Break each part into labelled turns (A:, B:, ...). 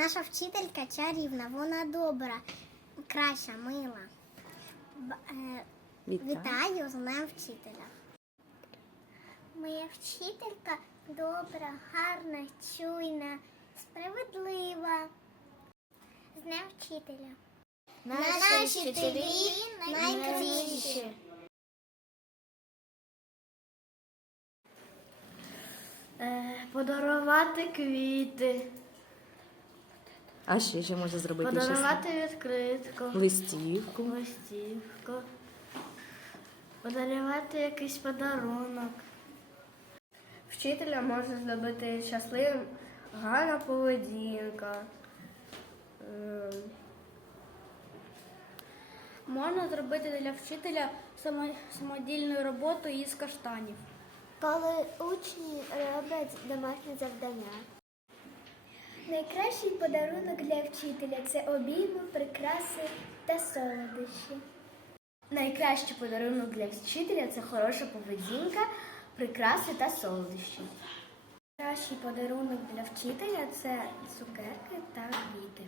A: Наша вчителька чарівна, вона добра, краща, мила. Е, Вітаю з Днем вчителя. Моя вчителька добра, гарна, чуйна, справедлива. З Днем вчителя. Наші вчителі найкращі.
B: Е, Подарувати квіти,
C: А ще що може зробити щось?
B: подарувати відкритку,
C: Листівку.
B: листівку, подарувати якийсь подарунок. Вчителя може зробити щасливим гарна поведінка. Ем, Можна зробити для вчителя самодільну роботу із каштанів.
A: Коли учні роблять домашнє завдання. Найкращий подарунок для вчителя це обійми, прикраси та солодощі.
B: Найкращий подарунок для вчителя це хороша поведінка, прикраси та солодощі.
A: Найкращий подарунок для вчителя це цукерки та квіти.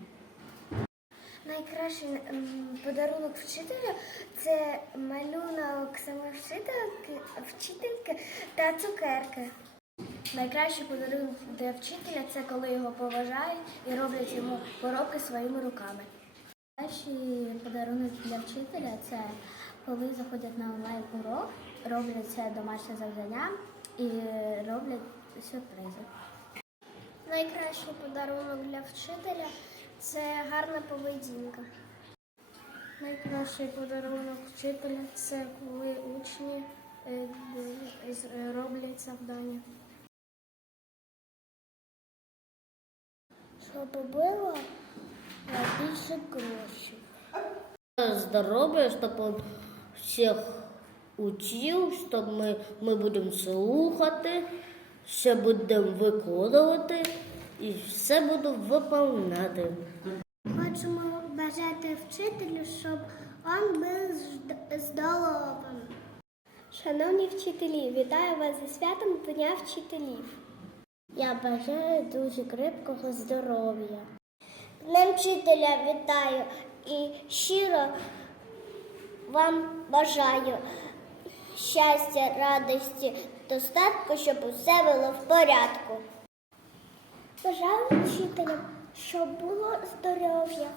A: Найкращий подарунок вчителя це малюнок самої вчительки, вчительки та цукерки. Найкращий подарунок для вчителя це коли його поважають і роблять йому поробки своїми руками. Найкращий подарунок для вчителя це коли заходять на онлайн урок, роблять це домашнє завдання і роблять сюрпризи. Найкращий подарунок для вчителя це гарна поведінка. Найкращий подарунок вчителя це коли учні е, роблять завдання. Щоб було більше грошей.
D: здоровья, чтобы он всех учив, щоб ми, ми будемо слухати, все будемо виконувати і все буду виконувати.
A: Хочемо бажати вчителю, щоб він був здоровим. Шановні вчителі, вітаю вас зі святом Дня вчителів.
D: Я бажаю дуже крепкого здоров'я.
A: Днем вчителя вітаю і щиро вам бажаю щастя, радості, достатку, щоб усе було в порядку. Бажаю вчителям, щоб було здоров'я,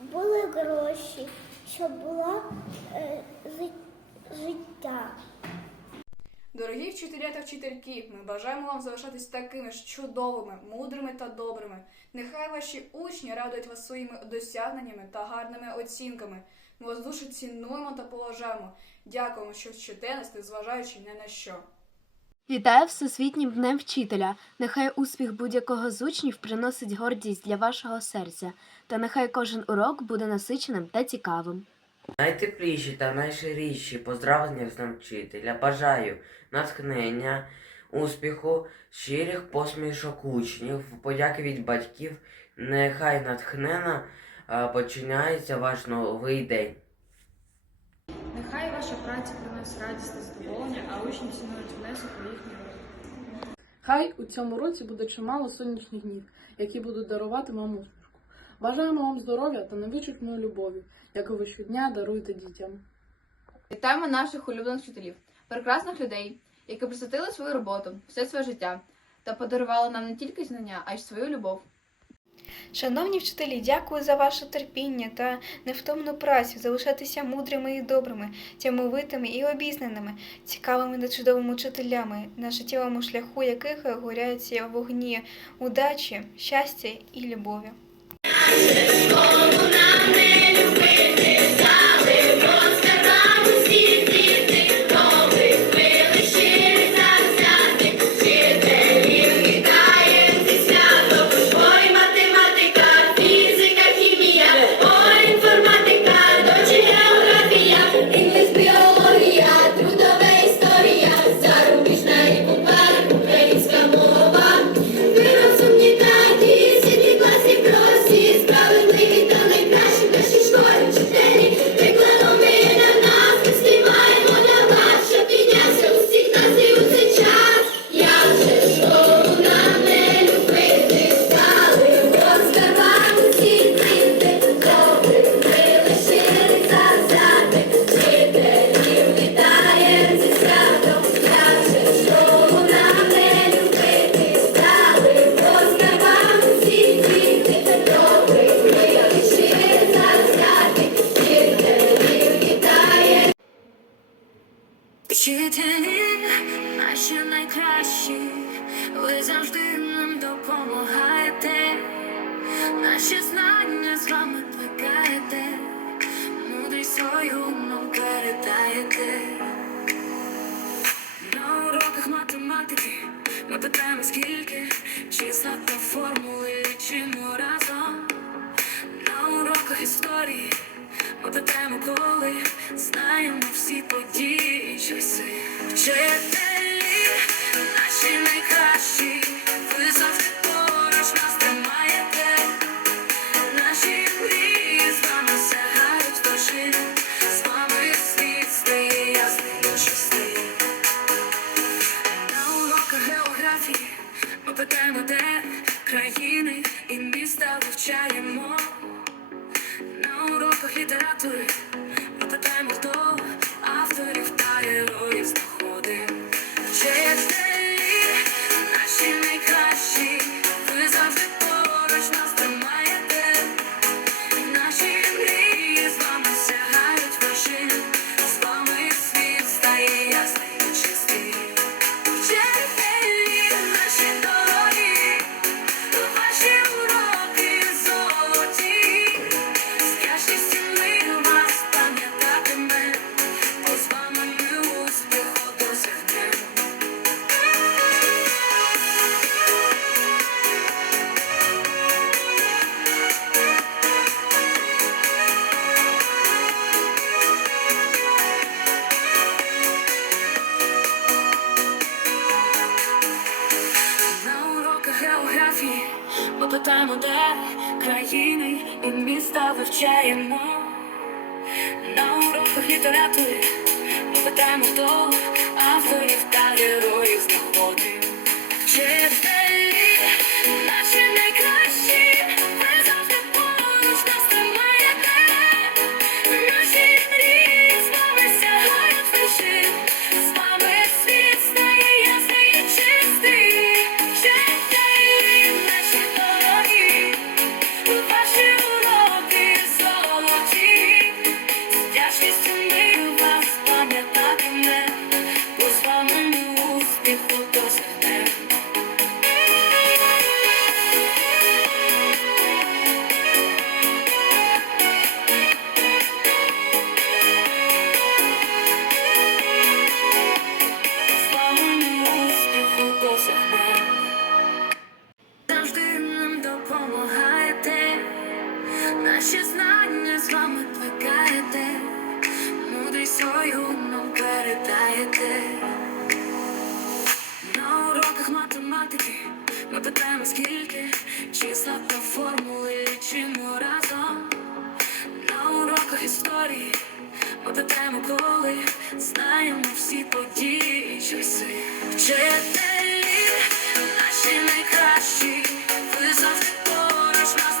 A: були гроші, щоб було е, життя.
E: Дорогі вчителі та вчительки, ми бажаємо вам залишатись такими ж чудовими, мудрими та добрими. Нехай ваші учні радують вас своїми досягненнями та гарними оцінками. Ми вас дуже цінуємо та поважаємо. Дякуємо, що вчите нас, незважаючи ні на що.
F: Вітаю Всесвітнім днем вчителя. Нехай успіх будь-якого з учнів приносить гордість для вашого серця, та нехай кожен урок буде насиченим та цікавим.
G: Найтепліші та найширіші поздравлення з Днем вчителя. Бажаю натхнення, успіху, щирих посмішок учнів, подяки від батьків. Нехай натхнена починається ваш новий день.
H: Нехай ваша праця приносить радість та задоволення, а учні цінують внесок у їхній розвиток.
I: Хай у цьому році буде чимало сонячних днів, які будуть дарувати вам усмішку. Бажаємо вам здоров'я та невичерпної любові, яку ви щодня даруєте дітям.
H: Вітаємо наших улюблених вчителів, прекрасних людей, які присвятили свою роботу, все своє життя та подарували нам не тільки знання, а й свою любов.
J: Шановні вчителі, дякую за ваше терпіння та невтомну працю, залишатися мудрими і добрими, тямовитими і обізнаними, цікавими та чудовими учителями, на життєвому шляху яких горять вогні удачі, щастя і любові.
K: Наші знання з вами плекаєте, мудрість свою нам передаєте. На уроках математики ми питаємо скільки числа та формули лічимо разом. На уроках історії ми питаємо коли знаємо всі події, часи. Вчителі, наші найкращі, ви завжди поруч нас На уроках літератури ми питаємо, хто авторів та героїв знаходить. Вчителі, наші знання з вами плекаєте, мудрість свою нам передаєте. На уроках математики ми питаємо скільки числа та формули лічимо разом. На уроках історії ми питаємо коли знаємо всі події, часи. Вчителі, наші найкращі, ви завжди поруч нас